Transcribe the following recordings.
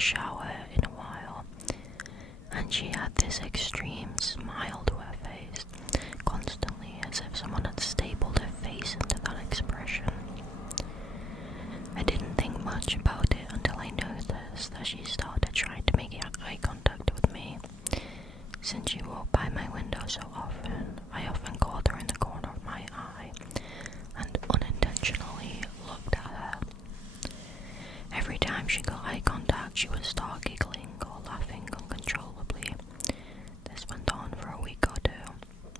shower in a while, and she had this extreme smile to her face, constantly as if someone had stapled her face into that expression. I didn't think much about it until I noticed that she started trying to make eye contact with me. Since she walked by my window so often, I often caught her in the corner of my eye and unintentionally looked at her. Every time she got eye contact, she would start giggling or laughing uncontrollably. This went on for a week or two.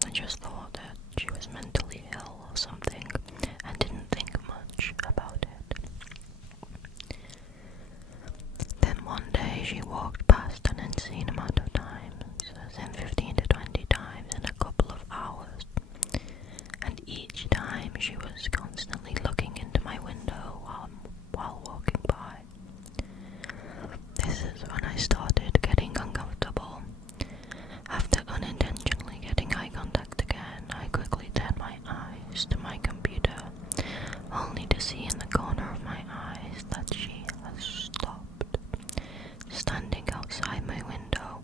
I just thought that she was mentally ill or something and didn't think much about it. Then one day she walked past an insane amount of times, as in 15 to 20 times in a couple of hours, and each time she was constantly looking into my window while walking by. This is when I started getting uncomfortable. After unintentionally getting eye contact again, I quickly turned my eyes to my computer, only to see in the corner of my eyes that she has stopped, standing outside my window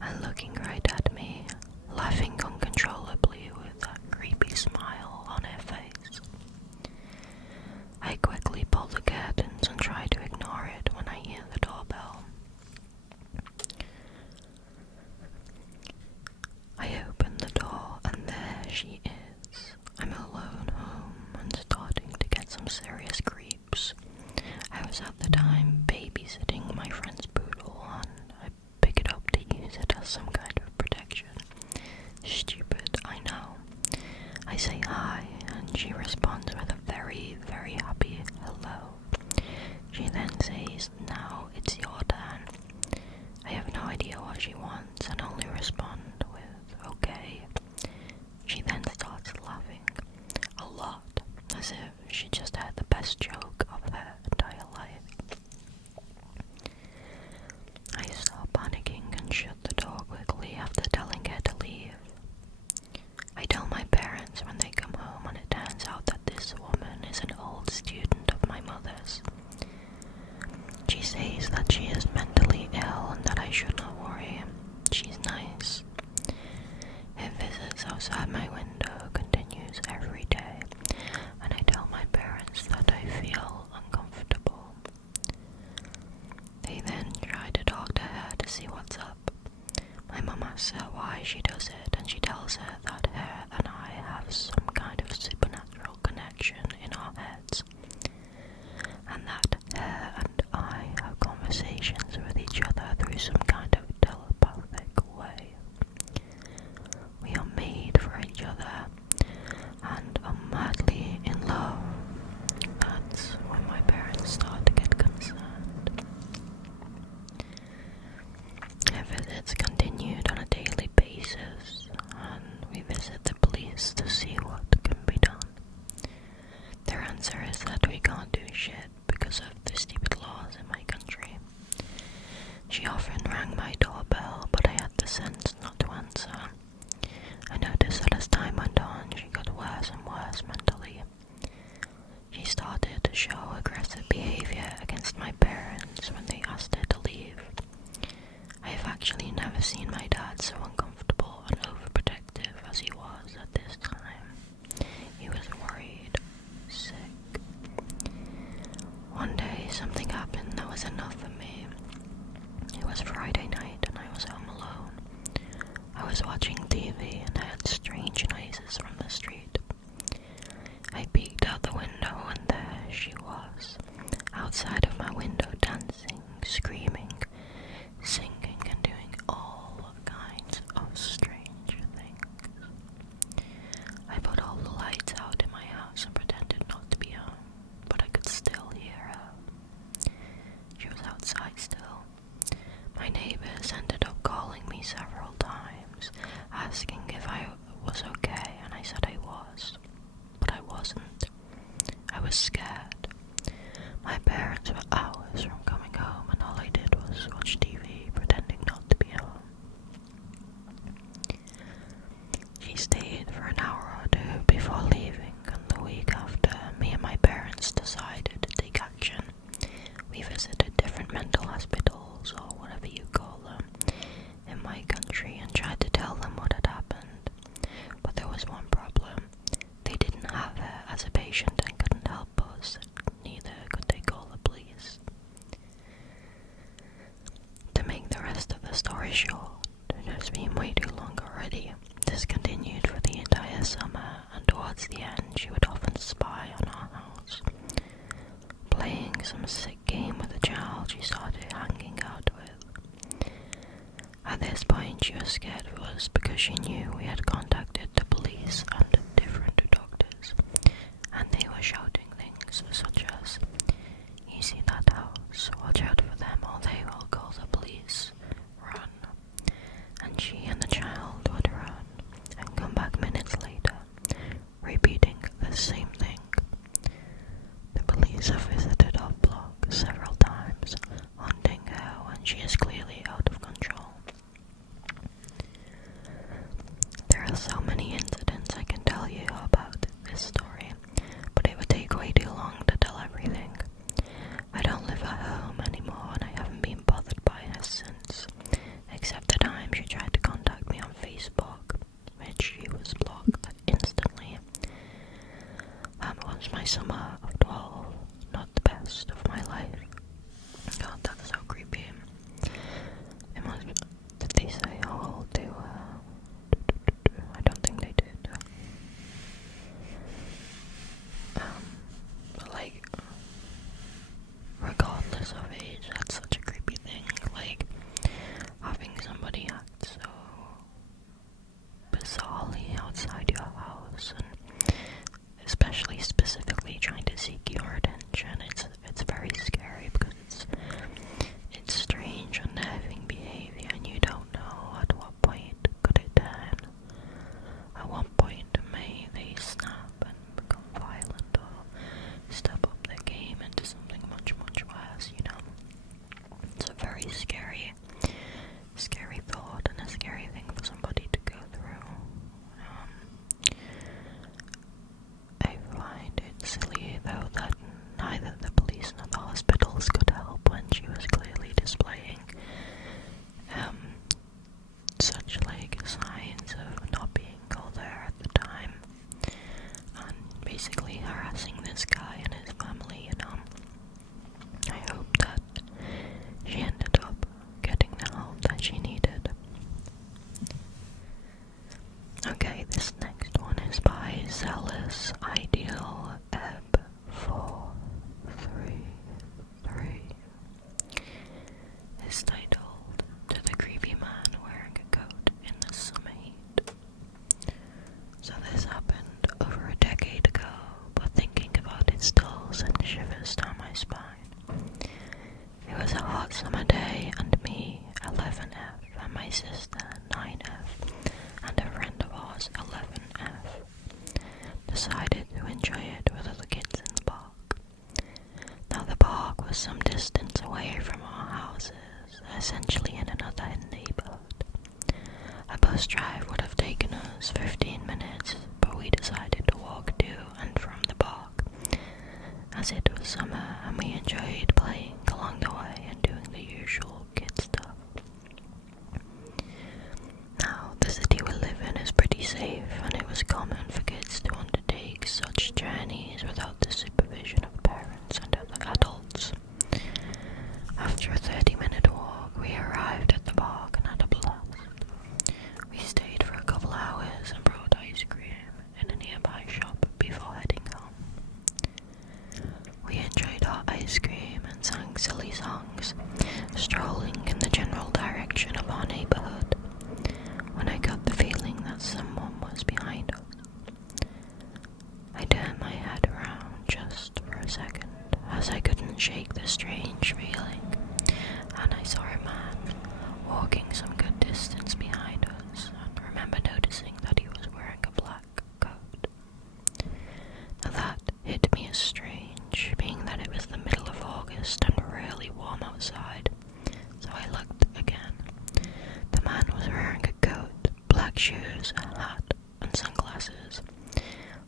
and looking right at me, laughing uncontrollably with that creepy smile on her face. I quickly pull the curtains and try to ignore it when I hear the doorbell. I open the door and there she is. I'm alone home and starting to get some serious creeps. I was at the time babysitting my friend's poodle and I pick it up to use it as some kind of protection. Stupid, I know. I say hi and she responds with a very, very happy hello. She then says, "Now it's your turn." I have no idea what she wants and only respond with, "Okay." She then starts laughing, a lot, as if she just had the best joke of her entire life. I start panicking and shut the door quickly after telling her to leave. I tell my parents when they come home and it turns out that this woman is an old student of my mother's. She says that she is mentally ill and that I should not worry. She's nice. Her visits outside my window continues every day, and I tell my parents that I feel uncomfortable. They then try to talk to her to see what's up. My mum asks her why she does it, and she tells her that her and I have some kind of supernatural connection in our heads, and that her and I have conversations with each other through some kind of telepathic way. We are made for each other and are madly in love. That's when my parents start to get concerned. Her visits continued on a daily basis, and we visit the police to see what can be done. Their answer is that we can't do shit because of the stupid laws in my country. She often rang my doorbell, but I had the sense not to answer. I noticed that as time went on, she got worse and worse mentally. She started to show aggressive behavior against my parents when they asked her to leave. I have actually never seen my dad so uncomfortable and overprotective as he was at this time. He was worried, sick. One day something happened that was enough for me. It was Friday night and I was home alone. I was watching TV and heard strange noises from the street. I peeked out the window and there she was, outside of my window, dancing, screaming, singing and doing all kinds of strange things. I put all the lights out in my house and pretended not to be home, but I could still hear her. She was outside still. My neighbors ended up calling me several times, asking if I was okay, and I said I was, but I wasn't. I was scared. My parents were hours from coming home, and all I did was watch TV, pretending not to be home. She stayed for an hour or two before leaving, and the week after, me and my parents decided to take action. We visited different mental hospitals story short, it has been way too long already. This continued for the entire summer, and towards the end she would often spy on our house, playing some sick game with a child she started hanging out with. At this point she was scared of us because she knew we had contacted the police and different doctors, and they were shouting things such as, "You see that house, watch out for them or they will call the police, run." And she and the child would run and come back minutes later, repeating the same thing. The police have visited our block several times, hunting her when she is clearly out of control. There are so many incidents I can tell you about this story, but it would take way too long to tell everything. I don't live at home anymore and I haven't been bothered by her since, except the time she tried to contact me on Facebook, which she was blocked instantly. That was my summer of 12, not the best of my life. God, that's so creepy. It must be, did they say how old they were? I don't think they did. But like, regardless of age, that's such a creepy thing. Like, having somebody act so bizarrely outside your house, and especially specifically trying to seek your attention. It's very scary because it's strange, unnerving behavior, and you don't know at what point could it turn. At what point may they snap and become violent or step up their game into something much, much worse, you know? It's a very scary thought and a scary thing for somebody to go through. I find it silly though that neither the police nor the hospitals could help when she was clearly displaying such like signs of not being all there at the time, and basically harassing this guy and his family, you know. I hope that she ended up getting the help that she needed. Okay, this next one is by Zealous Ideal Ebb 433. It's titled, "To the Creepy Man Wearing a Coat in the Summer Heat." So this happened over a decade ago, but thinking about it still sends shivers down my spine. It was a hot summer day, and me, 11F, and my sister, 9F, and a friend of ours, 11F, decided to enjoy it with other kids in the park. Now the park was some distance away from our houses, essentially in another neighborhood. A bus drive would have taken us 15 minutes, but we decided to walk to and from the park, as it was summer and we enjoyed playing along the way and doing the usual kid stuff. Now, the city we live in is pretty safe, and it was common for kids to undertake such journeys without the supervision of parents and other adults. After a 30-minute walk, we arrived at the park and had a blast. We stayed for a couple hours and brought ice cream in a nearby shop before heading home. We enjoyed our ice cream and sang silly songs, strolling in the general direction of our neighborhood, when I got the feeling that someone was behind us. I turned my head around just for a second, as I couldn't shake the strange feeling, and I saw a man walking some good distance behind us, and remember noticing that he was wearing a black coat. Now that hit me as strange, being that it was the middle of August and really warm outside, so I looked again. The man was wearing a coat, black shoes, a hat, and sunglasses,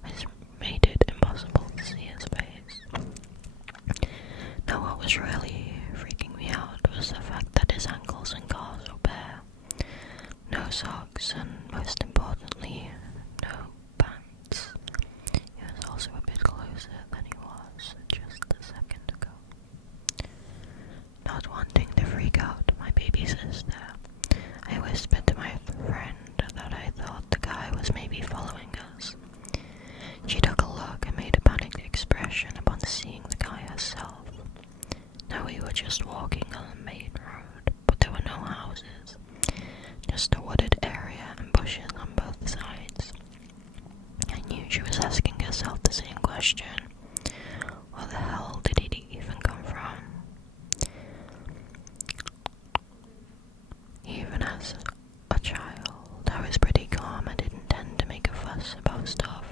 which made it impossible to see his face. Now what was really freaking me out was the fact that his ankles and calves were bare, no socks, and most importantly, no pants. He was also a bit closer than he was just a second ago. Not wanting to freak out my baby sister, I whispered to my friend that I thought the guy was maybe following us. She took a look and made a panicked expression upon seeing the guy herself. Now we were just walking on a main road, but there were no houses, just a wooded area and bushes on both sides. I knew she was asking herself the same question. Where the hell did he even come from? Even as a child, I was pretty calm and didn't tend to make a fuss about stuff,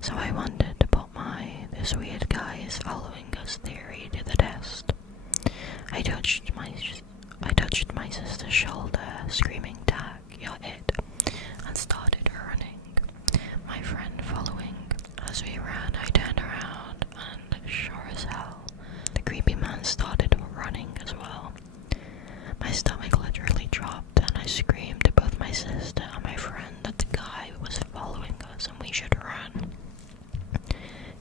so I wanted to put this weird guy is following us theory to the test. I touched my sister's shoulder, screaming, "Tag, you're it," and started running, my friend following. As we ran, I turned around, and sure as hell, the creepy man started running as well. My stomach literally dropped, and I screamed to both my sister and my friend that the guy was following us and we should run.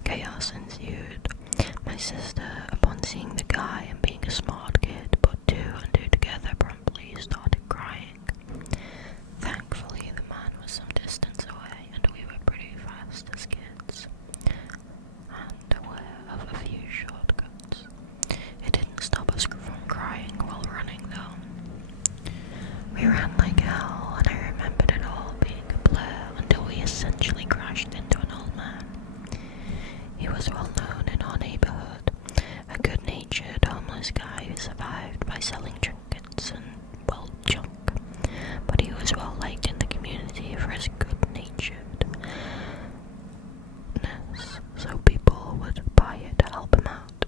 Chaos ensued. My sister, upon seeing the guy and being a smart kid, put two and two together, promptly started crying. Thankfully, the man was some distance away, and we were pretty fast as kids, and aware of a few shortcuts. It didn't stop us from crying while running, though. We ran like hell, and I remembered it all being a blur until we essentially crashed into an old man. He was well known in our neighborhood, a good-natured homeless guy who survived by selling trinkets and, well, junk, but he was well liked in the community for his good-naturedness, so people would buy it to help him out.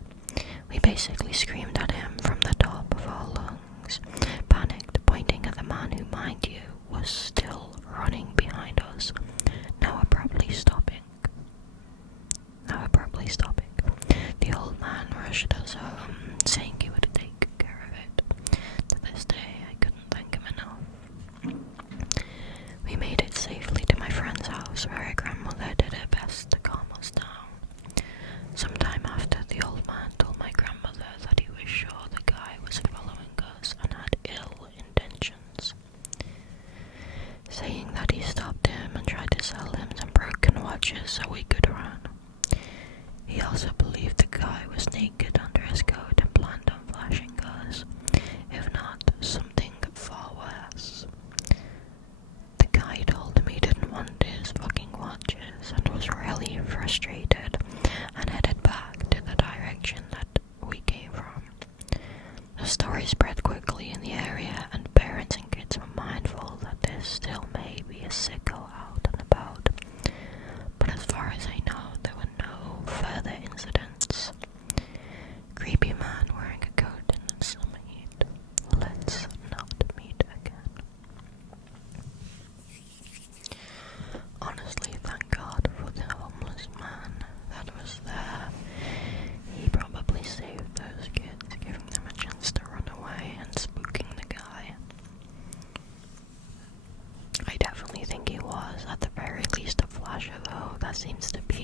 We basically screamed at him from the top of our lungs, panicked, pointing at the man who, mind you, was still running behind us, now abruptly stopping. The old man rushed us home, saying he would take care of it. To this day, I couldn't thank him enough. We made it safely to my friend's house, where her grandmother did her best to calm us down. Sometime after, the old man told my grandmother that he was sure the guy was following us and had ill intentions, saying that he stopped him and tried to sell him some broken watches so we could run. He also believed the guy was naked under his coat and planned on flashing us, if not something far worse. The guy told him he didn't want his fucking watches and was really frustrated and headed back to the direction that we came from. The story spread quickly in the area, and parents and kids were mindful that there still may be a sicko out and about, but as far as I know, there were no further incidents. Creepy man wearing a coat in the summer heat. Let's not meet again. Honestly, thank God for the homeless man that was there. He probably saved those kids, giving them a chance to run away and spooking the guy. I definitely think he was, at the very least, a flasher, though. That seems to be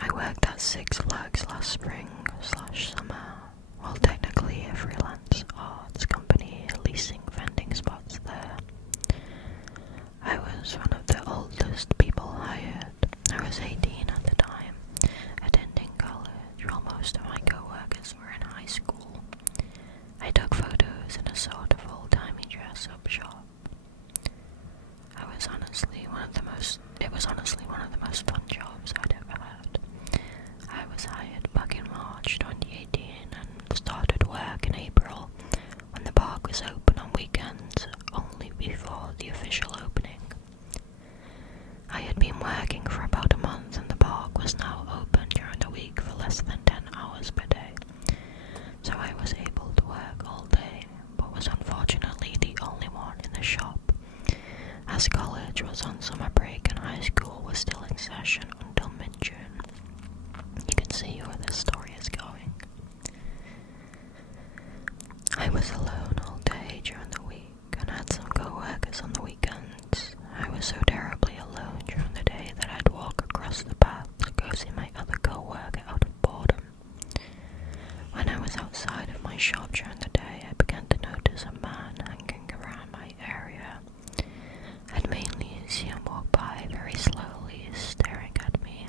I worked at Six Flags last spring/summer, while technically a freelance arts company leasing vending spots there. I was one of the oldest people hired. I was 18 at the time, attending college while most of my co-workers were in high school. I took photos in a sort of old-timey dress-up shop. It was honestly one of the most fun jobs I'd ever had. I was hired back in March 2018 and started work in April when the park was open on weekends only before the official opening. I had been working for about a month and the park was now open during the week for less than 10 hours per day, so I was able to work all day, but was unfortunately the only one in the shop, as college was on summer break and high school was still in session until mid-June. You can see where this story is going. I was alone all day during the week and had some co-workers on the weekends. I was so terribly alone during the day that I'd walk across the path to go see my other co-worker out of boredom. When I was outside of my shop during the day, I began to notice a man hanging around my area. I'd mainly see him walk by very slowly, staring at me.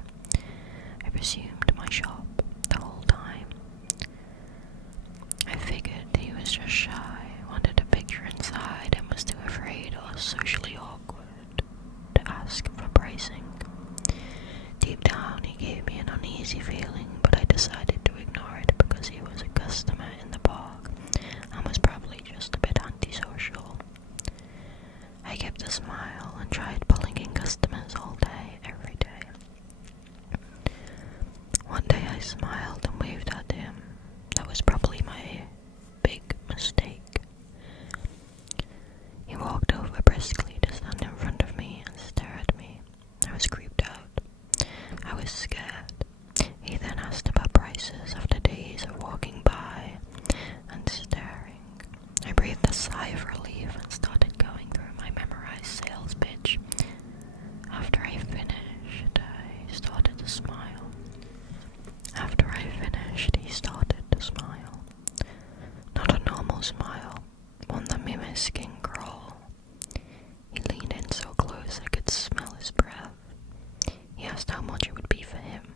I presumed my shop the whole time. I figured he was just shy, wanted a picture inside, and was too afraid or socially awkward to ask for pricing. Deep down, he gave me an uneasy feeling, but I decided to ignore it because he was a customer in the park and was probably just a bit antisocial. I kept a smile and tried pulling in customers all day, every day. One day I smiled and waved at him. That was probably my big mistake. He walked over briskly to stand in front of me and stare at me. I was creeped out. I was scared. He then asked about prices after days of walking by and staring. I breathed a sigh of relief and started going through my memorized sales pitch. After I finished, he started to smile. Not a normal smile, one that made my skin crawl. He leaned in so close I could smell his breath. He asked how much it would be for him.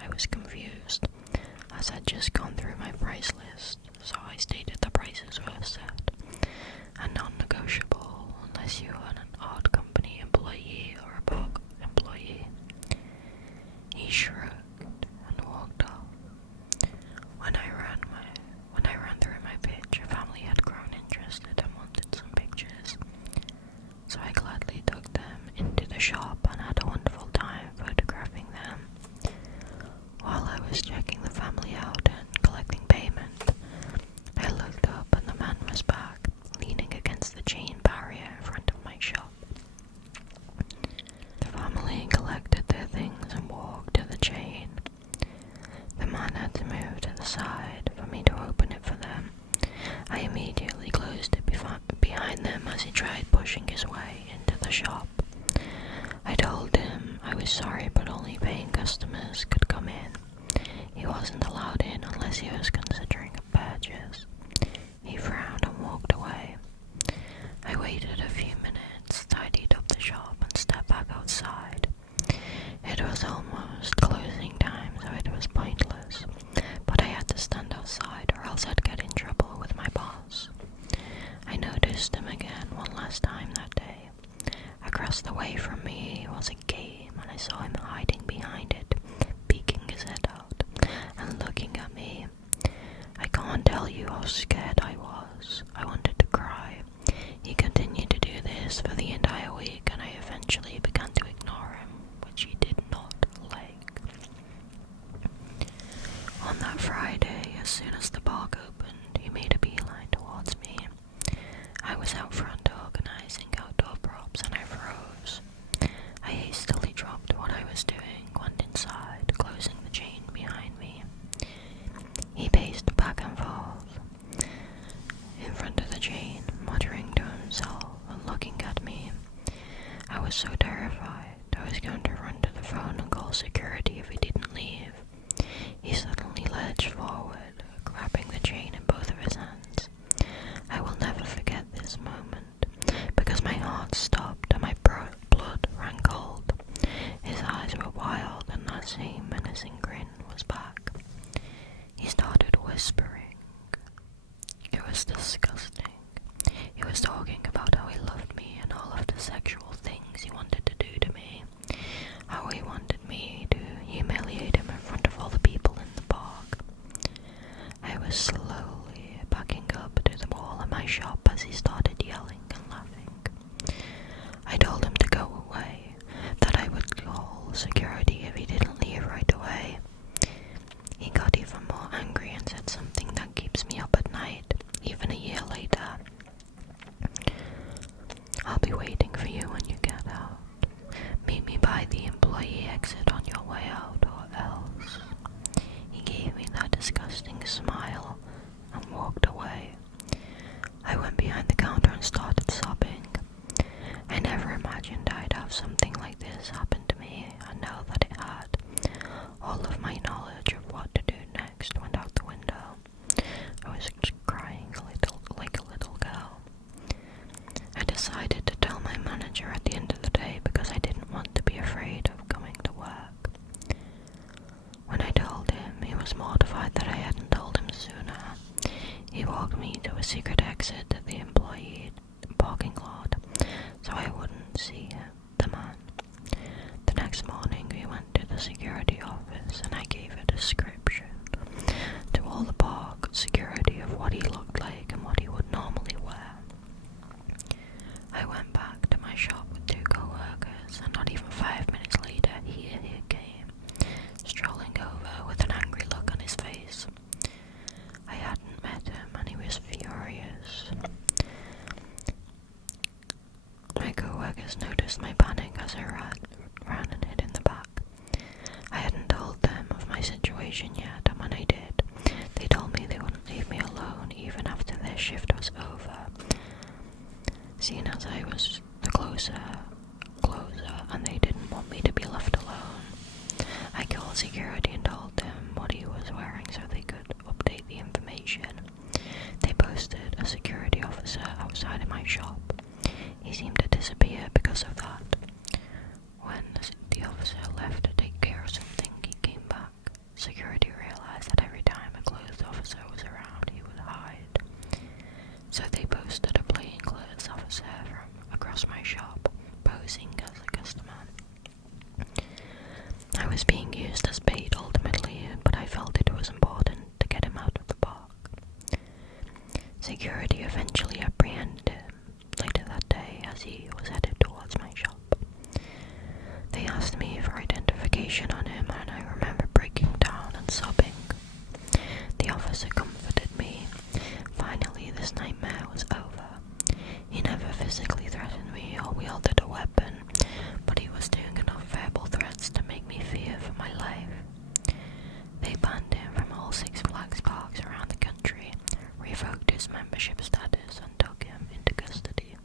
I was confused, as I'd just gone through my price list, so I stated the prices were set and non-negotiable unless you were an odd company employee or a park employee. He shrugged and walked off. When I ran through my pitch, a family had grown interested and wanted some pictures, so I gladly took them into the shop and had a wonderful time photographing them. While I was checking the family out and collecting payment, I looked up and the man was back, leaning against the chain barrier in front of my shop. The family collected their things and walked to the chain. The man had to move to the side for me to open it for them. I immediately closed it behind them as he tried pushing his way into the shop. I told him I was sorry, but only paying customers could come in. He wasn't allowed in unless he was considering a purchase. He frowned and walked away. I waited a few minutes, tidied up the shop, and stepped back outside. It was almost closing time, so it was pointless, but I had to stand outside or else I'd get in trouble with my boss. I noticed him again one last time that day. Across the way from me was a game, and I saw him hiding behind it, peeking his head out and looking at me. I can't tell you how scared I was. I wanted to cry. He continued to do this for the entire week, and I eventually began to ignore him, which he did not like. On that Friday, as soon as the park opened, he made a beeline towards me. I was out front organizing outdoor props and I froze. I hastily dropped what I was doing, went inside, closing the chain behind me. He paced back and forth in front of the chain, muttering to himself and looking at me. I was so terrified I was going to run to the phone and call security if he didn't walk me to a secret exit to the employee parking lot so I wouldn't see the man. The next morning we went to the security office and I gave a description to all the park security of what he looked like and what he would normally wear. I went back to my shop with 2 co-workers and not even 5 minutes later here he came, strolling over with an angry look on his face. I hadn't met him and he was furious. My co-workers noticed my panic as I ran and hid in the back. I hadn't told them of my situation yet, and when I did, they told me they wouldn't leave me alone even after their shift was over. Seeing as I was the closer, and they didn't want me to be left alone, I called security and told them what he was wearing so they could update the information. They posted a security officer outside of my shop. He seemed to disappear because of that. When the officer left to take care of something, he came back. Security realized that every time a clothes officer was around, he would hide. So they posted a plainclothes officer from across my shop, posing as a customer. I was being used as bait ultimately, but I felt it was important to get him out of the park. Security eventually apprehended him later that day as he was headed towards my shop. They asked me for identification on him and I remember breaking down and sobbing. The officer comforted me. Finally, this nightmare was over. He never physically threatened me or wielded a weapon, but he was doing enough verbal threats to make me fear for my life. They banned him from all 6 Flags parks around the country, revoked his membership status and took him into custody.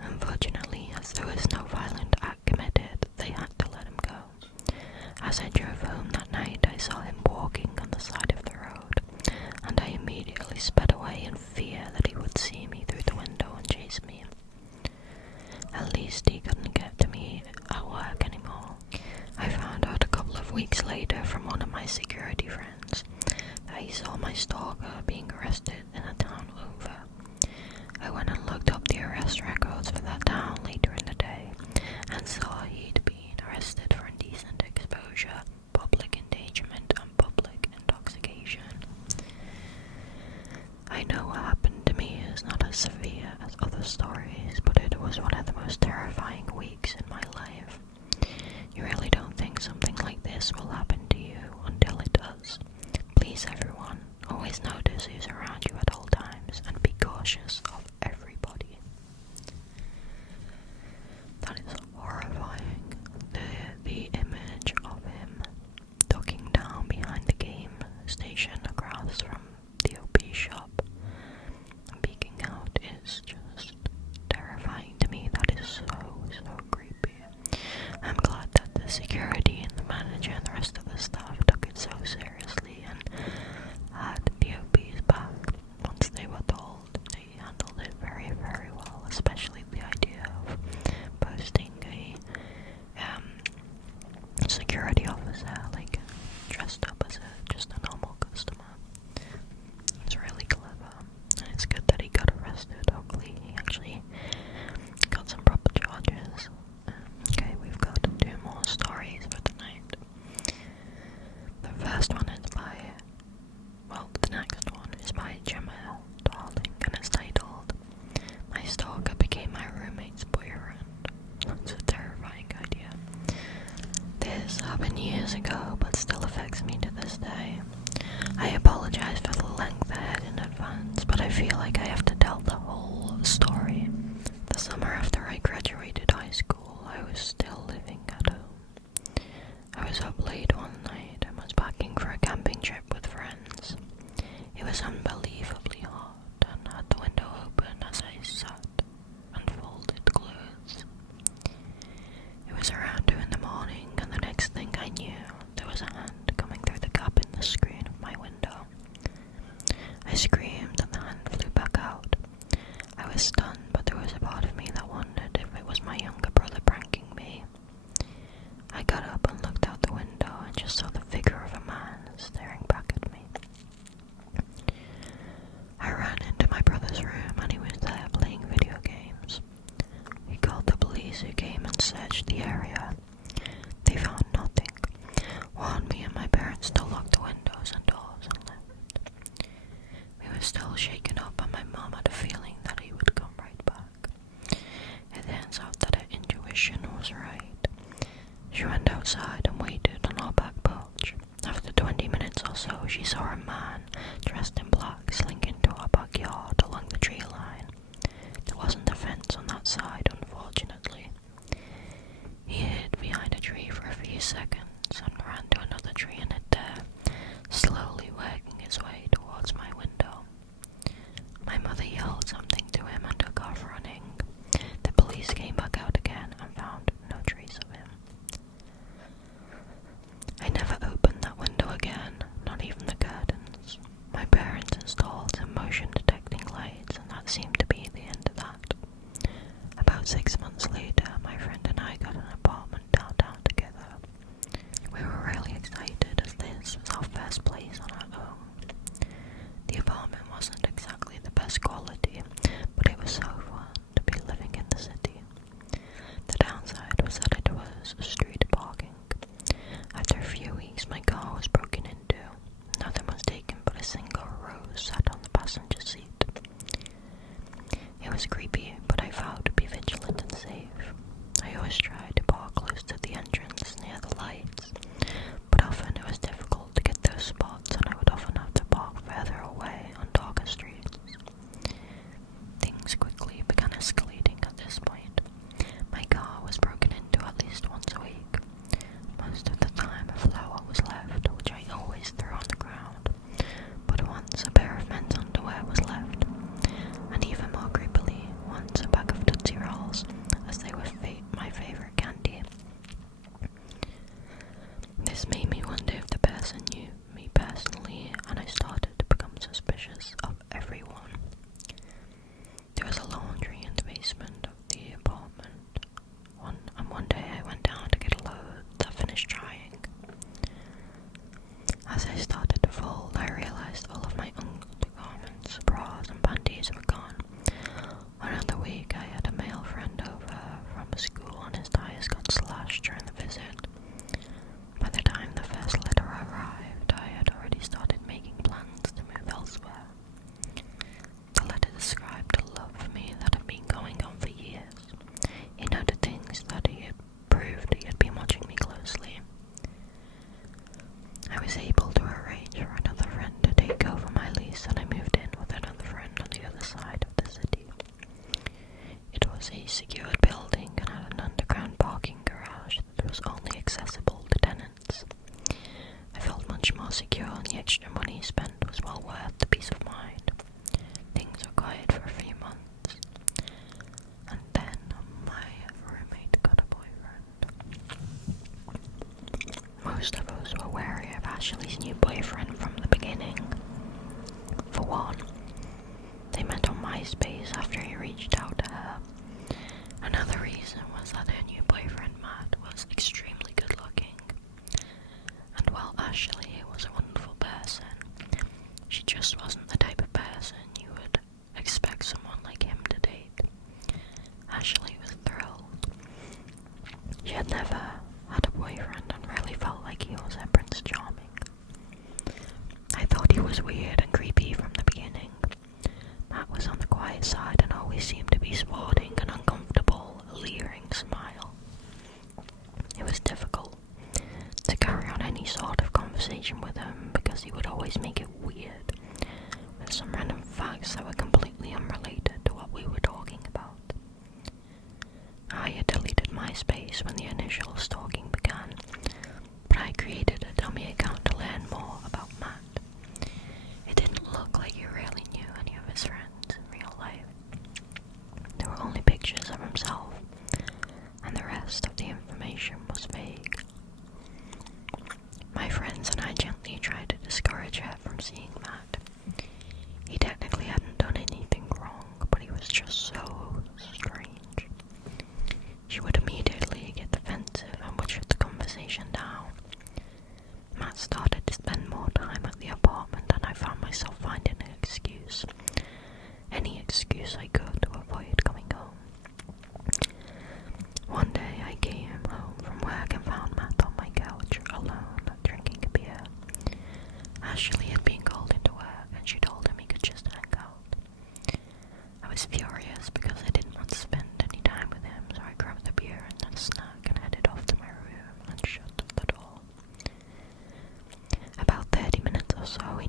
Unfortunately, as there was no violent act committed, they had to let him go. As I drove home that night, I saw him walking on the side of the road, and I immediately sped away in fear that he would see me through the window and chase me. At least he couldn't get to me at work anymore. I found out a couple of weeks later from one of my security friends that he saw my stalker being arrested in a town over. I went and looked up the arrest records for that town later in the day and saw he'd been arrested for indecent exposure, public endangerment and public intoxication. I know what happened to me is not as severe as other stories, but it was one of the most terrifying weeks in my life. You really don't think something like this will happen to you until it does. Please everyone, always notice who's around you at all times and be cautious of everybody. That is horrifying. The image of him ducking down behind the game station across from the OP shop and peeking out is just terrifying to me. That is so creepy. I'm glad that the security and the manager and the rest of the staff took it so seriously and had the OP's back once they were told. They handled it very, very well, especially the idea of posting a security officer like dressed up as just a normal customer. It's really clever, and it's good that he got arrested. Hopefully he actually got some proper charges. Okay, we've got 2 more stories for tonight. The first one is the next one is by Gemma Darling, and it's titled, "My Stalker Became My Roommate's Boyfriend." That's a terrifying idea. This happened years ago, but still affects me to this day. I apologize for the length ahead in advance, but I feel like I have to tell the whole story. The summer after I graduated high school, I was still living at home. I was up late one night and was packing for a camping trip with friends. It was unbelievably hot and had the window open as I sat and folded clothes. It was around 2 in the morning, and the next thing I knew, there was a hand coming through the gap in the screen of my window. I screamed and the hand flew back out. I was stunned, but there was a part of me that wondered if it was my younger brother pranking me. I got up and looked out the window and just saw saw a man dressed in black slink into our backyard along the tree line. There wasn't a fence on that side, unfortunately. He hid behind a tree for a few seconds and ran to another tree and hid there, slowly working his way towards my window. My mother yelled something to him and took off running. The police came back out again and found no trace of him. I never opened that window again, not even the curtains. My parents installed some motion detecting lights and that seemed to be the end of that. About 6 months later, my friend and I got an apartment downtown together. We were really excited as this was our first place on our own. The apartment wasn't exactly the best quality, but it was so fun to be living in the city. The downside was that it was street parking. After a few weeks, my car was broken into. Nothing was taken but a single rose sat on the passenger seat. It was creepy, but I vowed to be vigilant and safe. I always tried to park close to the entrance near the lights, but often it was difficult to get those spots and I would often have to park further away on darker streets. Things quickly began escalating at this point. My car was broken into at least once a week. Most of the time a flower was left, which I always threw on the ground, but once a pair of men's underwear was left, and even more creepily, once a bag of Tootsie Rolls, as they were my favourite candy. This made me wonder if the person knew me personally, and I started to become suspicious of everyone. There was a laundry in the basement of the apartment, and one day I went down to get a load that finished drying. As I started to fold, I realised all of my undergarments, bras and panties were gone. Another week I had a male friend over from school and his tyres got slashed during the visit. By the time the first letter arrived, I had already started making plans to move elsewhere. The letter described a love for me that had been going on for years. He noted things that he had proved he had been watching me closely. I was able to arrange for another friend to take over my lease and I moved in with another friend on the other side of the city. It was a secured building and had an underground parking garage that was only accessible to tenants. I felt much more secure and the extra money spent was well worth the peace of mind. Things were quiet for a few months, and then my roommate got a boyfriend. Most of us were wary of Ashley's new boyfriend from the beginning. For one, they met on MySpace after he reached out to her. Another reason was that her new boyfriend, Matt, was extremely good looking. And while Ashley was a wonderful person, she just wasn't the type of person you would expect someone like him to date. Ashley was thrilled. She had never had a boyfriend and really felt like he was her Prince Charming. I thought he was weird and creepy from the beginning. Matt was on the quiet side and always seemed to be sporting an uncomfortable, leering smile. It was difficult to carry on any sort of conversation with him because he would always make it weird, with some random facts that were completely unrelated to what we were talking about. I had deleted MySpace when the initial stalking began, but I created a dummy account to learn more about Matt. It didn't look like he really knew any of his friends in real life. There were only pictures of himself, and the rest of the information was vague. My friends and I gently tried to discourage her from seeing Matt. He technically hadn't done anything wrong, but he was just so strange. She would immediately get defensive and would shut the conversation down. Matt started to spend more time at the apartment and I found myself finding an excuse. Any excuse I could to avoid coming home. One day I came home from work and found Matt on my couch alone drinking a beer. Ashley had been called into work and she told him he could just hang out. I was furious because I didn't want to spend any time with him, so I grabbed the beer and then a snack and headed off to my room and shut the door. About 30 minutes or so he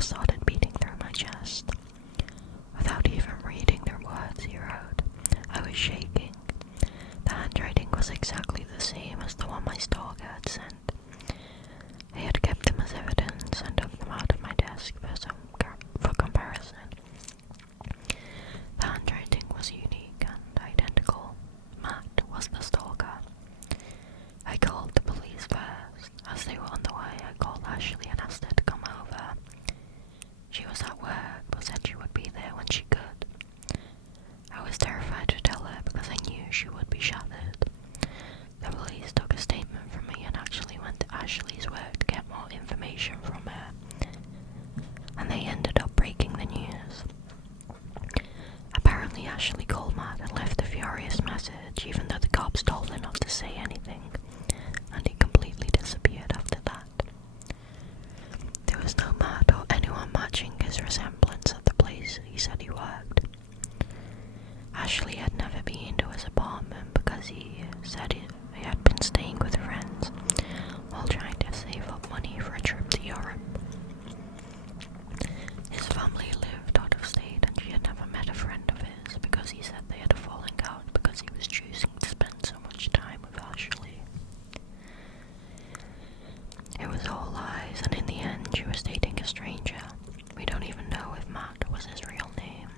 jaw started beating through my chest. Without even reading the words he wrote, I was shaking. The handwriting was exactly the same as the one my stalker had sent. I had kept them as evidence and took them out of my desk for comparison. The handwriting was unique and identical. Matt was the stalker. I called the police first. As they were on the way, I called Ashley and asked her to come over. She was at work, but said she would be there when she could. I was terrified to tell her because I knew she would be shattered. The police took a statement from me and actually went to Ashley's work to get more information from her. And they ended up breaking the news. Apparently Ashley called Matt and left a furious message, even though the cops told her not to say anything, and he completely disappeared after that. There was no Matt or anyone matching his resemblance at the place he said he worked. Ashley had never been to his apartment because he said he had been staying with friends while trying to save up money for a trip to Europe. His family lived out of state and she had never met a friend of his because he said they had a falling out because he was choosing to spend so much time with Ashley. It was all lies, and in the end she was dating a stranger. We don't even know if Matt was his real name.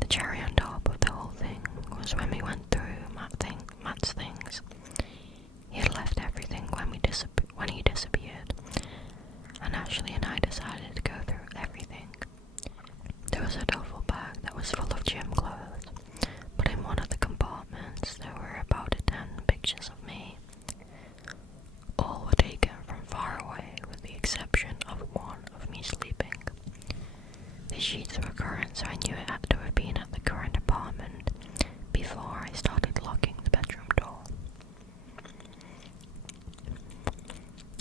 The cherry on top of the whole thing was when we went through Matt's things. He had left everything when he disappeared, and Ashley and I decided to go through everything. There was a duffel bag that was full of gym clothes, but in one of the compartments there were about 10 pictures of me. All were taken from far away with the exception of one of me sleeping. The sheets were current, so I knew it had to have been at the current apartment before I started locking the bedroom door.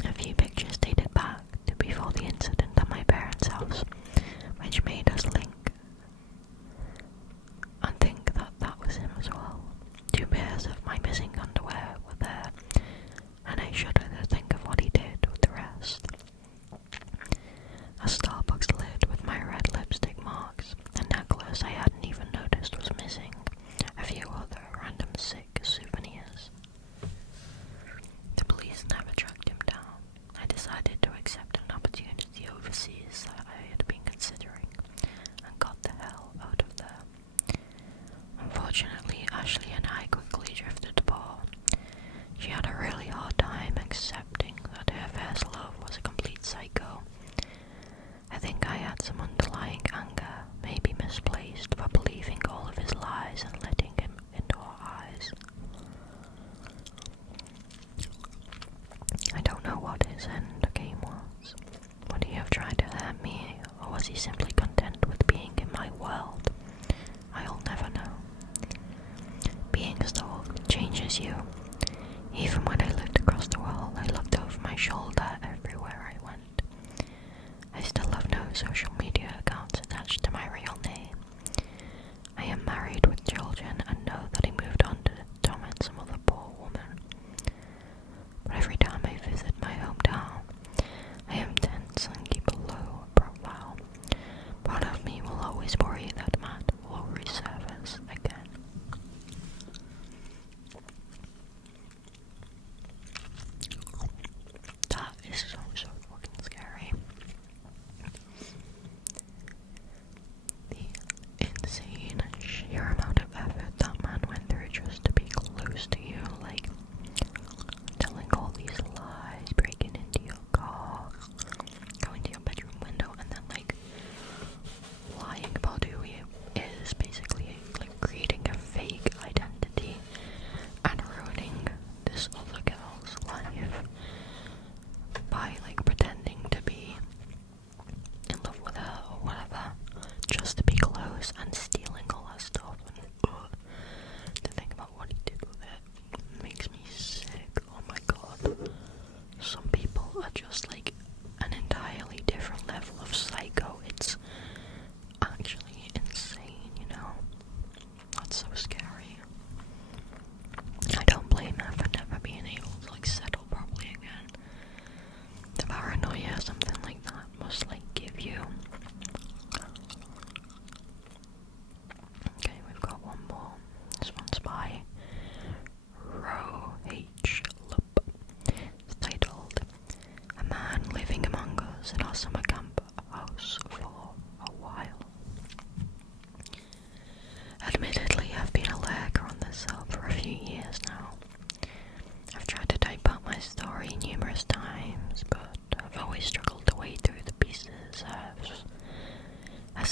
A few pictures dated back to before the incident at my parents' house, which made us link and think that that was him as well. 2 pairs of my missing underwear were there, and I shudder to think of what he did with the rest. A Starbucks lid with my red lipstick marks, a necklace I hadn't even noticed was missing, a few other random sick souvenirs. The police never tracked him down. I decided to accept an opportunity overseas that I had been considering and got the hell out of there. Unfortunately, Ashley and I quickly drifted apart. She had a really hard time accepting that her first love was a complete psycho. I think I had some underlying anger, maybe misplaced, for believing all of his lies and letting him into our eyes. I don't know what his end game was. Would he have tried to hurt me, or was he simply content with being in my world? I'll never know. Being stalked changes you. Even when I lived across the world, I looked over my shoulder everywhere I went. I still have no social media accounts attached to my real name. I am married with children and know that he moved on to torment some other poor woman. But every time I visit my hometown, I am tense and keep a low profile. Part of me will always worry that Matt will resurface again. That is so fucking scary.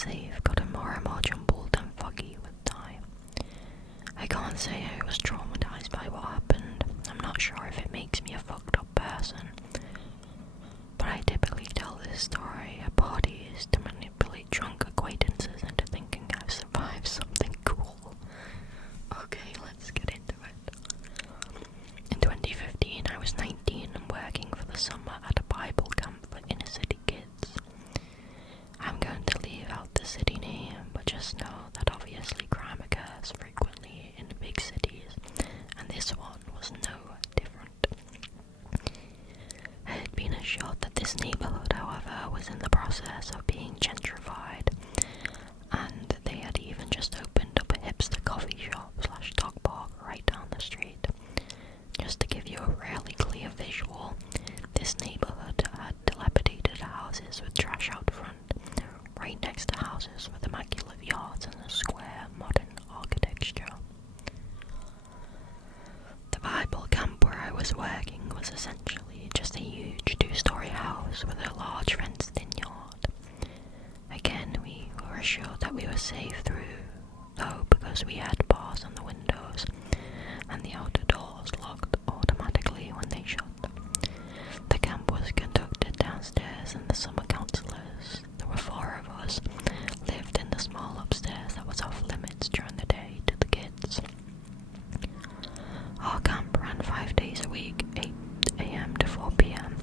safe gotten more and more jumbled and foggy with time. I can't say I was traumatized by what happened. I'm not sure if it makes me a fucked up person. But I typically tell this story at parties to manipulate drunk acquaintances into thinking I've survived something cool. Okay, let's get into it. In 2015, I was 19 and working for the summer at a Bible camp for inner city kids. I'm going to leave out the city name, but just know that obviously crime occurs frequently in the big cities, and this one was no different. I had been assured that this neighbourhood, however, was in the process of being gentrified, and they had even just opened up a hipster coffee shop / dog park right down the street. Just to give you a really clear visual, this neighbourhood had dilapidated houses with trash out front, right next to houses with immaculate yards and a square modern architecture. The Bible camp where I was working was essentially just a huge 2-story house with a large fenced-in yard. Again, we were assured that we were safe through, though, because we had bars on the windows and the outer doors locked automatically when they shut. The camp was conducted downstairs, and the summer counselors, there were 4 of us, lived in the small upstairs that was off limits during the day to the kids. Our camp ran 5 days a week, 8 AM to 4 PM,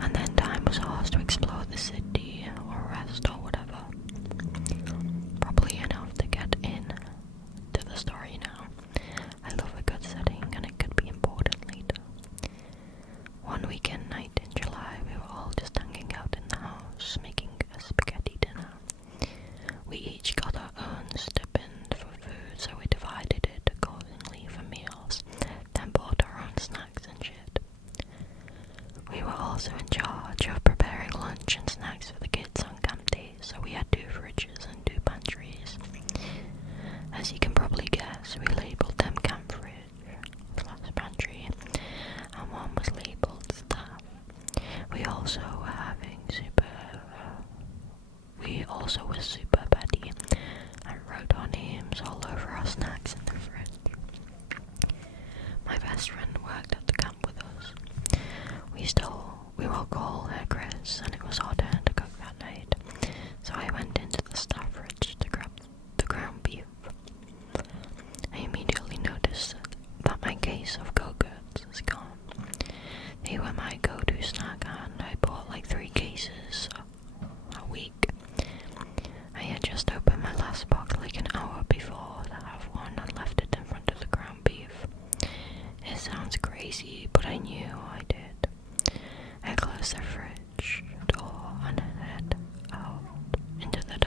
and then time was ours to explore the city or rest or whatever. Probably enough to get in to the story now. I love a good setting, and it could be important later. One weekend night in July, we were all just hanging out in the house, making a spaghetti dinner. We each got our own stipend for food, so we divided it accordingly for meals, then bought our own snacks and shit. We were also in charge of preparing lunch and snacks for the kids on camp days, so we had 2 fridges and 2 pantries. As you can probably guess, we labelled them camp fridge / pantry, and one was labelled staff. We also were super petty and wrote our names all over our snacks in the fridge. My best friend worked at the camp with us. We will call her Chris, and it was our turn to cook that night, so I went into the staff fridge to grab the ground beef. I immediately noticed that my case of Go-Gurts was gone. They were my go-to snack, and I bought like 3 cases a week. I had just opened my last box like an hour before to have one and left it in front of the ground beef. It sounds crazy, but I knew I did. I closed the fridge door and head out into the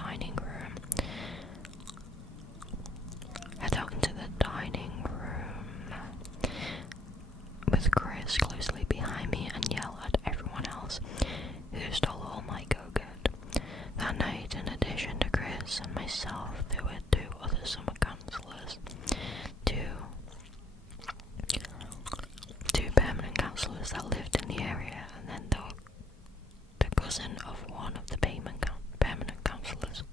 dining room. With Chris closely behind me and yell at everyone else who stole all my Go-Gurt. That night, in addition to Chris and myself, there were 2 other summer counselors, two permanent counselors that lived in the area, and then the cousin of one of the permanent counselors.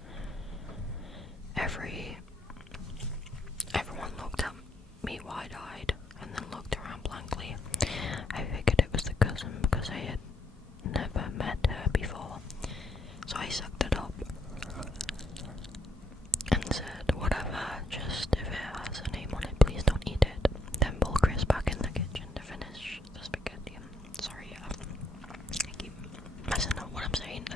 Everyone looked at me wide-eyed and then looked around blankly. I figured it was the cousin because I had never met her before, so I sucked it up and said, whatever, just if it has a name on it, please don't eat it. Then pull Chris back in the kitchen to finish the spaghetti. Sorry, I keep messing up what I'm saying.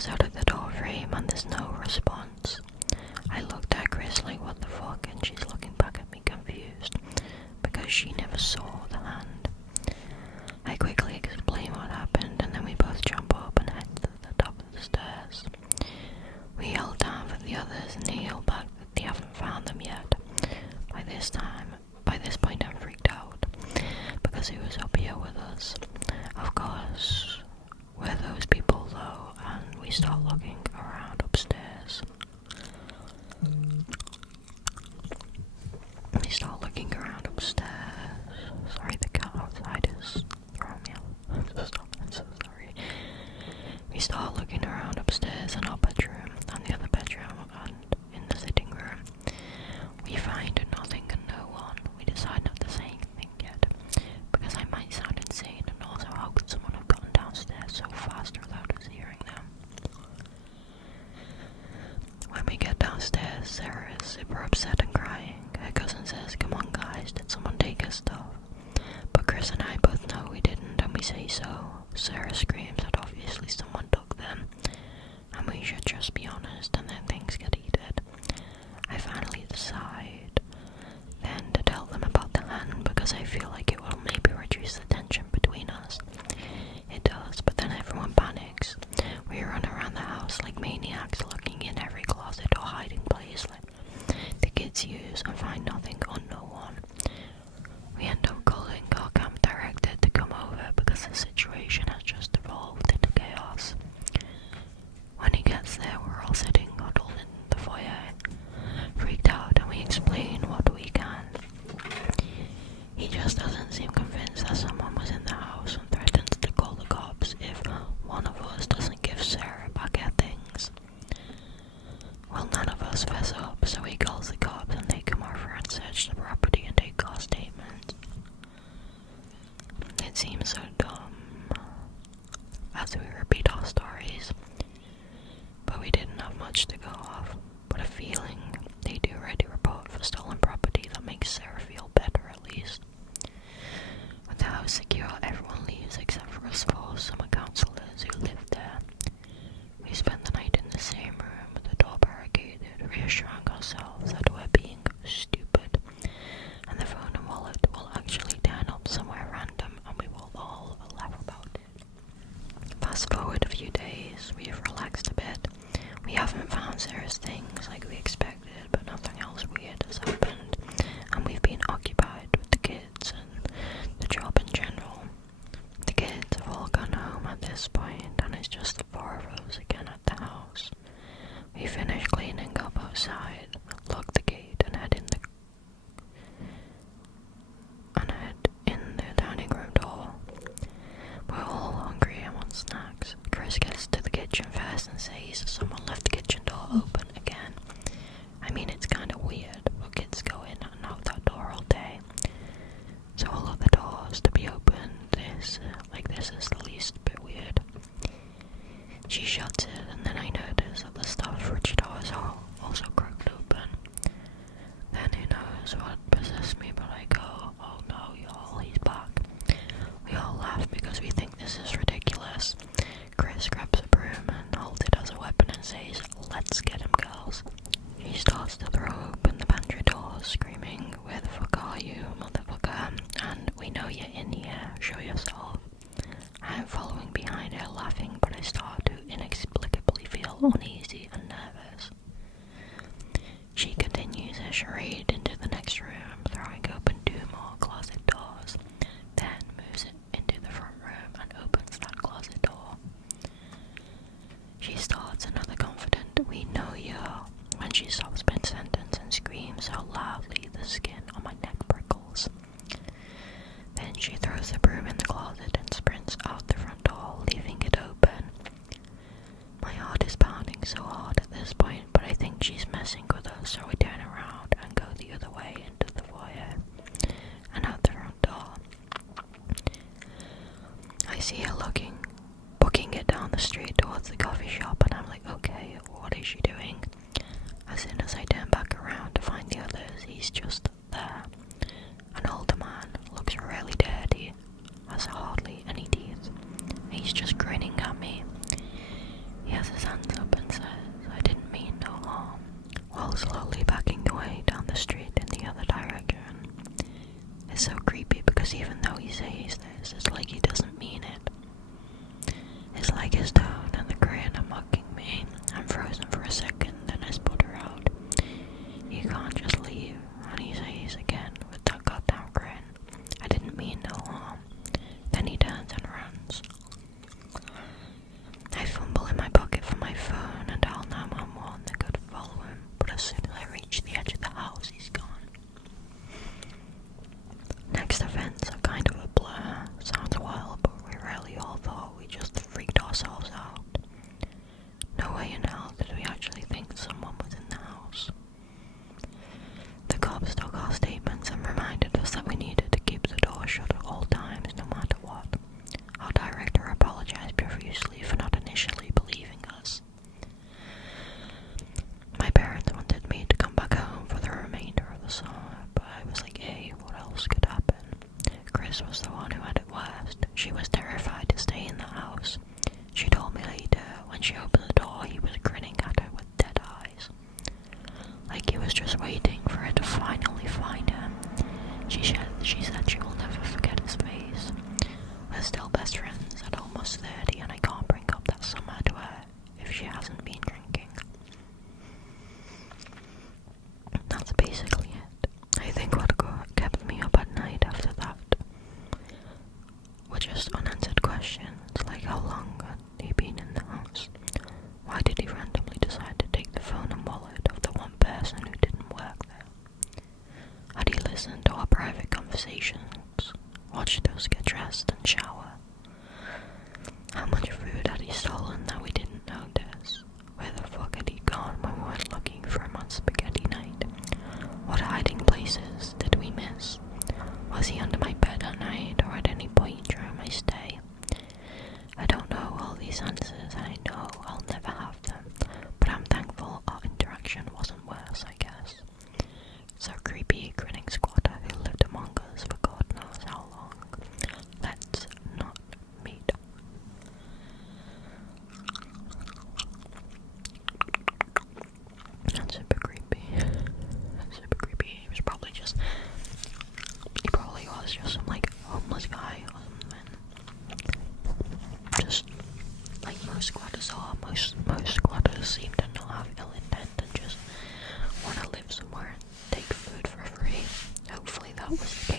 goes out of the door frame and there's no response. I looked at Chris like, what the fuck, and she's looking back at me confused because she never saw the hand. I quickly explain what happened and then we both jump up and head to the top of the stairs. We yell down for the others and they yell back that they haven't found them yet. By this point I'm freaked out because he was up here with us. Of course, we're those people though, and we start looking around upstairs. Sorry, the cat outside is throwing me off. I'm so sorry. We start looking around upstairs in our bedroom, and the other bedroom, and in the sitting room. We find nothing and no one. We decide not to say anything yet, because I might sound insane, and also how could someone have gotten downstairs so fast without us hearing them? When we get downstairs, Sarah is super upset and crying. Her cousin says, "Come on guys, did someone take her stuff?" But Chris and I both know we didn't, and we say so. Sarah screams that obviously someone took them, and we should just be honest, and then things get heated. I finally decide then to tell them about the hand, because I feel like it will maybe reduce the tension between us. It does, but then everyone panics. We run around the house like maniacs, looking in every closet or hiding place the kids use, and find nothing or no one. We end up calling our camp director to come over because the situation has just evolved into chaos. When he gets there, we're all sitting huddled in the foyer, freaked out, and we explain what we can. He just doesn't seem convinced that someone was in the house and threatens to call the cops if one of us doesn't give Sarah back her things. Well, none of us fess up, so he calls the cops and they come over and search the property and take our statements. It seems so dumb as we repeat our stories, but we didn't have much to go off, but a feeling they do already report for stolen property that makes Sarah feel better at least. With the house secure, everyone leaves except for us four summer counselors who live there. We spend the night in the same room with the door barricaded, reassuring ourselves that we're being stupid, and the phone and wallet will actually turn up somewhere random and we will all laugh about it. Fast forward a few days, we've relaxed a bit. We haven't found Sarah's things like we expected, but nothing else weird has happened, and we've been occupied with the kids and the job in general. The kids have all gone home at this point, and it's just the four of us again at the house. We finish cleaning up outside, lock the gate, and head in the dining room door. We're all hungry and want snacks. Chris gets to the kitchen first and says someone left the kitchen door open again. I mean, it's kind of weird, but kids go in and out that door all day. So all of the doors to be opened this is the least bit weird. She shuts it, and then I notice that the stuffed fridge door is also cracked open. Then who knows what possessed me, but I go, "Oh no, y'all, he's back." We all laugh because we think this is ridiculous. Chris grabs a broom and holds it as a weapon and says, "Let's get him, girls." She starts to throw open the pantry door, screaming, "Where the fuck are you, motherfucker? And we know you're in here, show yourself." I'm following behind her laughing, but I start to inexplicably feel uneasy and nervous. She continues her charade into the next room, throwing open 2 more closet doors, then moves it into the front room and opens that closet door. She starts another confident, "We know you," when she stops mid-sentence and screams so loudly the skin on my neck prickles. Then she throws the broom in the closet and sprints out the front door, leaving it open. My heart is pounding so hard at this point, but I think she's messing with us, so we turn around and go the other way into the foyer and out the front door. I see her booking it down the street towards the coffee shop, and I'm like, okay, what is she doing? As soon as I turn back around to find the others, he's just there. An older man, looks really dirty, has hardly any teeth. He's just grinning at me. He has his hand How long had he been in the house? Why did he randomly decide to take the phone and wallet of the one person who didn't work there? Had he listened to our private conversations, watched us get dressed and shower? How much food had he stolen that we didn't notice? Where the fuck had he gone when we went looking for him on spaghetti night? What hiding places did we miss? Was he under my bed at night or at any point during my stay? I don't know all these answers, and I know I'll never have them, but I'm thankful our interaction wasn't worse, I guess. So creepy grinning squatter who lived among us for God knows how long. Let's not meet. That's super creepy. That's super creepy. He probably was just some like homeless guy or something. Just like most squatters are. Most squatters seem to not have ill intent and just want to live somewhere and take food for free. Hopefully that was the